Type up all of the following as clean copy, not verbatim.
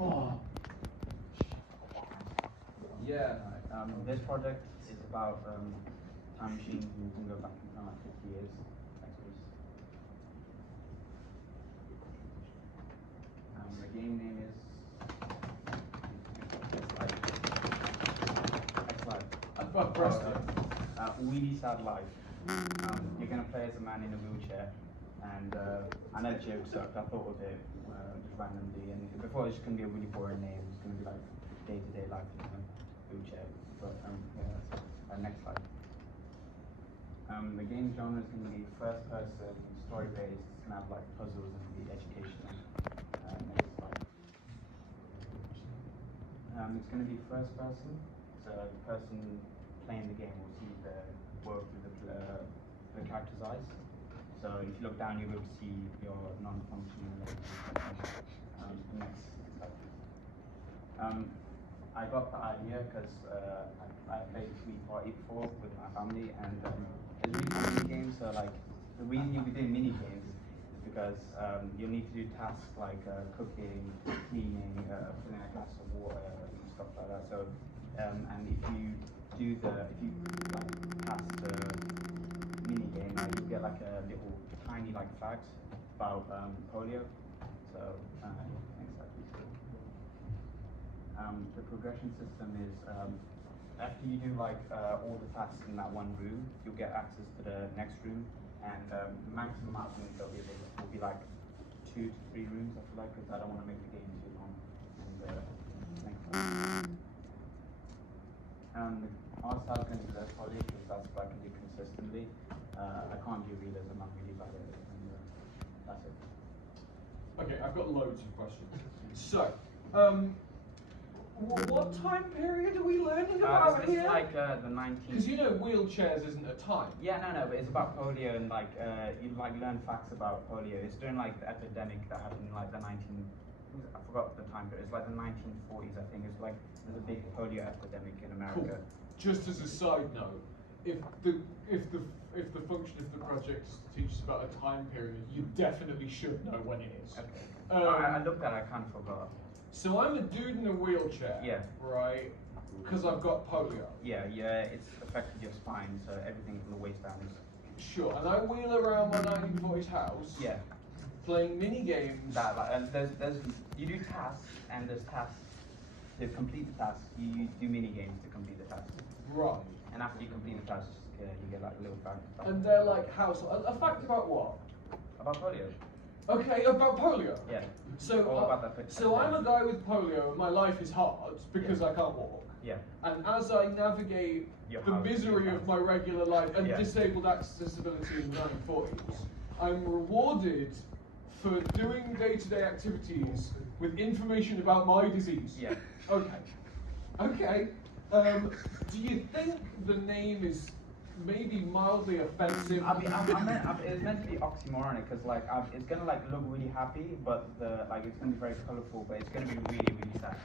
Oh. Yeah, this project is about time machines and you can go back in time like 50 years. Thanks, please. The game name is X-Live. I've pressed it. Weedy Sad Life. You're going to play as a man in a wheelchair, and I know the joke sucked. I thought of it just randomly, and before it's just going to be a really boring name. It's going to be like day-to-day life in a wheelchair. But yeah, that's it. Next slide. The game genre is going to be first-person, story-based. It's going to have like puzzles and be educational. Next slide. It's going to be first-person, so the person playing the game will see the world through the character's eyes. So if you look down, you'll be able to see your non-functional legs. Next slide. I got the idea because I played Wii Party before with my family, and it's really fun mini games. So like the reason you'll be doing mini games is because you'll need to do tasks like cooking, cleaning, filling a glass of water, and stuff like that. So and if you like pass the mini game, you get like a little tiny like flags about polio. So next slide, please. The progression system is after you do like all the tasks in that one room, you'll get access to the next room, and the maximum amount of rooms there'll be available will be like 2 to 3 rooms, I feel like, because I don't want to make the game too long. And next slide. The art style is going to be less polished because that's what I can do consistently. I can't do realism, I'm really bad at it, and that's it. Okay, I've got loads of questions. So, what time period are we learning about this here? is like the 19th. Because you know wheelchairs isn't a time. Yeah, no, but it's about polio, and like you like learn facts about polio. It's during like the epidemic that happened in like the I forgot the time, but it's like the 1940s, I think. It's like there's a big polio epidemic in America. Cool. Just as a side note, if the function of the project is to teach us about a time period, you definitely should know when it is. Okay. I looked at it, I kind of forgot. So I'm a dude in a wheelchair. Yeah. Right. Because I've got polio. Yeah, it's affected your spine, so everything from the waist down is. Sure. And I wheel around my 1940s house. Yeah. Playing mini games. There's you do tasks, and there's tasks to complete the tasks. You do mini games to complete the tasks. Right. And after you complete the tasks, you get like a little fact. And they're like house. A fact about what? About polio. Okay, about polio. Yeah. So, All about that. so I'm a guy with polio, and my life is hard because I can't walk. Yeah. And as I navigate the misery of my regular life and disabled accessibility in the 1940s, I'm rewarded for doing day-to-day activities with information about my disease. Yeah. Okay. Okay. Do you think the name is maybe mildly offensive? It's meant to be oxymoronic because like it's gonna like look really happy, but it's gonna be very colorful, but it's gonna be really really sad.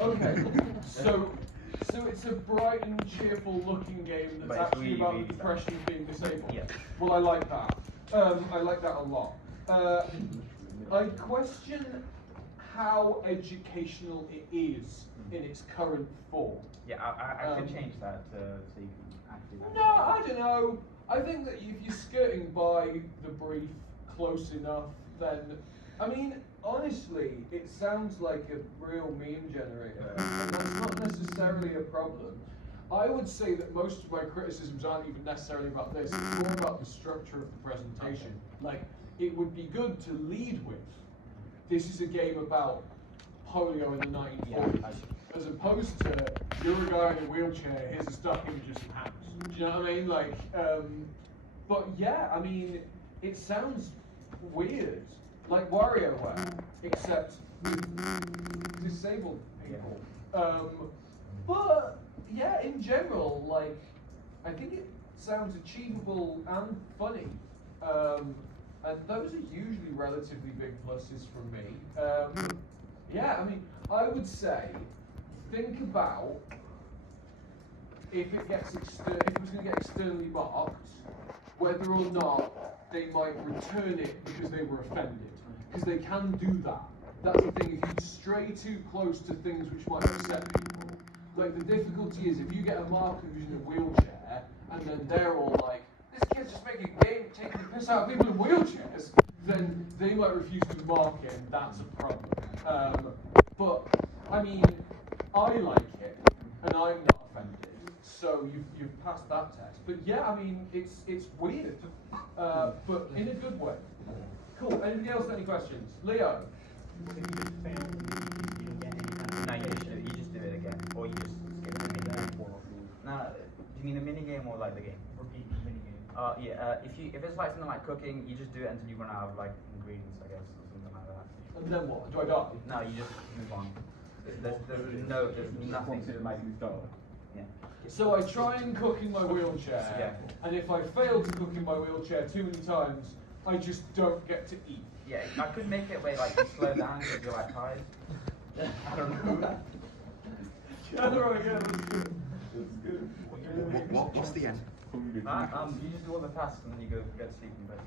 Okay, so it's a bright and cheerful looking game that's actually really, about really the depression of being disabled. Yeah. Well, I like that. I like that a lot. I question how educational it is in its current form. Yeah, I could change that so you can actually. No, I don't know. I think that if you're skirting by the brief close enough, then I mean, honestly, it sounds like a real meme generator, and that's not necessarily a problem. I would say that most of my criticisms aren't even necessarily about this, it's more about the structure of the presentation. Like, it would be good to lead with, this is a game about polio in the 1940s, as opposed to, you're a guy in a wheelchair, here's a stock image of some hands. Do you know what I mean? Like, but yeah, I mean, it sounds weird. Like WarioWare, except with disabled people. But yeah, in general, like, I think it sounds achievable and funny. And those are usually relatively big pluses from me. Yeah, I mean, I would say, think about if it was going to get externally marked, whether or not they might return it because they were offended. Because they can do that. that's the thing. If you stray too close to things which might upset people, like the difficulty is if you get a marker who's in a wheelchair, and then they're all like, "This kid's just making a game, taking the piss out of people in wheelchairs," then they might refuse to mark it, and that's a problem. But I mean, I like it, and I'm not offended. So you've passed that test. But yeah, I mean, it's weird, but in a good way. Cool. Anybody else got any questions? Leo. If you just fail, you don't get any kind of. No, you just do it again, or you just skip the mini game. No, do you mean the mini game or like the game? Repeat the mini game. Yeah. If it's like something like cooking, you just do it until you run out of like ingredients, I guess, or something like that. And then what? Do I die? No, you just move on. There's nothing to like you start. Yeah. So I try and cook in my wheelchair, Yeah. and if I fail to cook in my wheelchair too many times, I just don't get to eat. Yeah, I could make it where like you slow down because you're like tired. I don't know. Alright, yeah, that's good. That's good. What's the end? You just do all the tasks and then you go to sleep in bed.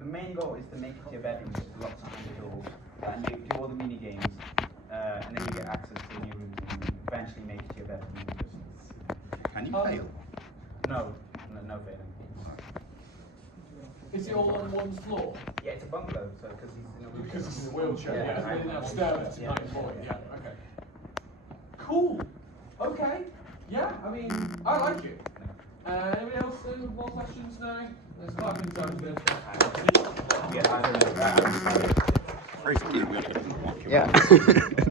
The main goal is to make it to your bedroom, which is lots of door, and you do all the mini games, and then you get access to new rooms and eventually make it to your bedroom. Can you fail? No failing. Is it all on one floor? Yeah, it's a bungalow, so because he's in a wheelchair. Because it's in a wheelchair, Yeah, yeah. They didn't have stairs to yeah. 9th floor, yeah, okay. Cool. Okay. Yeah, I mean, I like it. Anybody else more questions now? There's clapping time there. Yeah, I don't know. Very funny. Yeah.